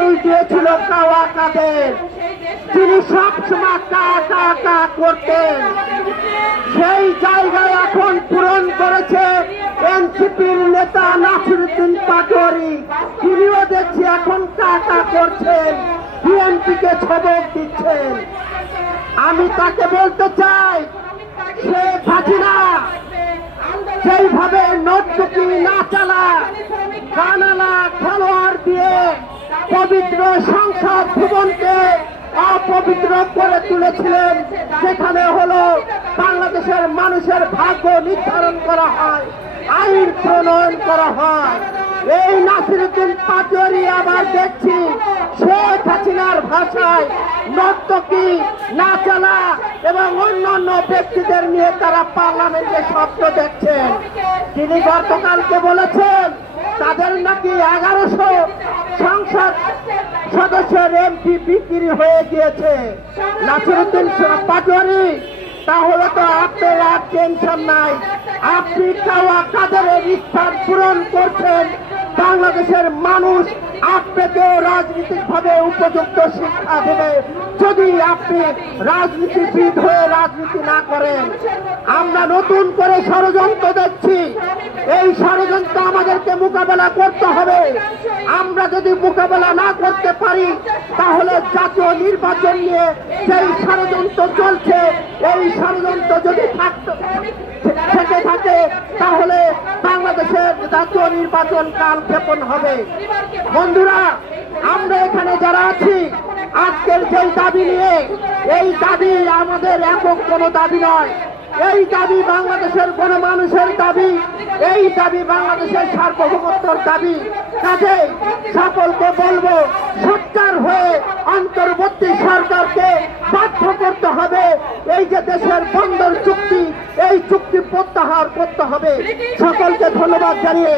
মানুষ দিয়েছিল কাওয়া কাদের, তিনি সবসময় কা কা কা করতেন। সেই জায়গায় এখন পূরণ করেছে এনসিপির নেতা নাসিরউদ্দিন পাটোয়ারি। তিনিও দেখছি এখন কা কা করছেন, বিএনপিকে সবক দিচ্ছেন। আমি তাকে বলতে চাই, শেখ হাসিনা সেইভাবে নর্তকী নাচালা গানালা খেলোয়াড় দিয়ে পবিত্র সংসদ ভবনকে অপবিত্র করে তুলেছিলেন, সেখানে হলো বাংলাদেশের মানুষের ভাগ্য নির্ধারণ করা হয়, আইন প্রণয়ন করা হয়। এই নাসিরউদ্দিন পাটোয়ারি আবার দেখছি শেখ হাসিনার ভাষায় নর্তকী নাচালা এবং অন্যান্য ব্যক্তিদের নিয়ে তারা পার্লামেন্টে স্বপ্ন দেখছেন। তিনি গতকালকে বলেছেন তাদের নাকি 1100 সংসদ সদস্যের এমপি বিক্রি হয়ে গিয়েছে। নাসিরউদ্দিন পাটোয়ারি, তাহলে তো আপনার আর টেনশন নাই, আপনি কাওয়া কাদেরের স্থান পূরণ করছেন। বাংলাদেশের মানুষ আপনাকেও রাজনীতিকভাবে উপযুক্ত শিক্ষা দেবে যদি আপনি রাজনীতিবিদ হয়ে রাজনীতি না করেন। আমরা নতুন করে ষড়যন্ত্র দেখছি, এই ষড়যন্ত্র আমাদেরকে মোকাবেলা করতে হবে। আমরা যদি মোকাবেলা না করতে পারি তাহলে জাতীয় নির্বাচন নিয়ে সেই ষড়যন্ত্র চলছে, এই ষড়যন্ত্র যদি থেকে থাকে তাহলে বাংলাদেশের জাতীয় নির্বাচন কাল ক্ষেপণ হবে। বন্ধুরা, আমরা এখানে যারা আছি আজকের যে দাবি নিয়ে, এই দাবি আমাদের একক কোনো দাবি নয়, এই দাবি বাংলাদেশের গণমানুষের দাবি, এই দাবি বাংলাদেশের সার্বভৌমত্বর দাবি। কাজে সকলকে বলবো, সরকার হয়ে অন্তর্বর্তী সরকারকে বাধ্য করতে হবে এই যে দেশের বন্দর চুক্তি, এই চুক্তি প্রত্যাহার করতে হবে। সকলকে ধন্যবাদ জানিয়ে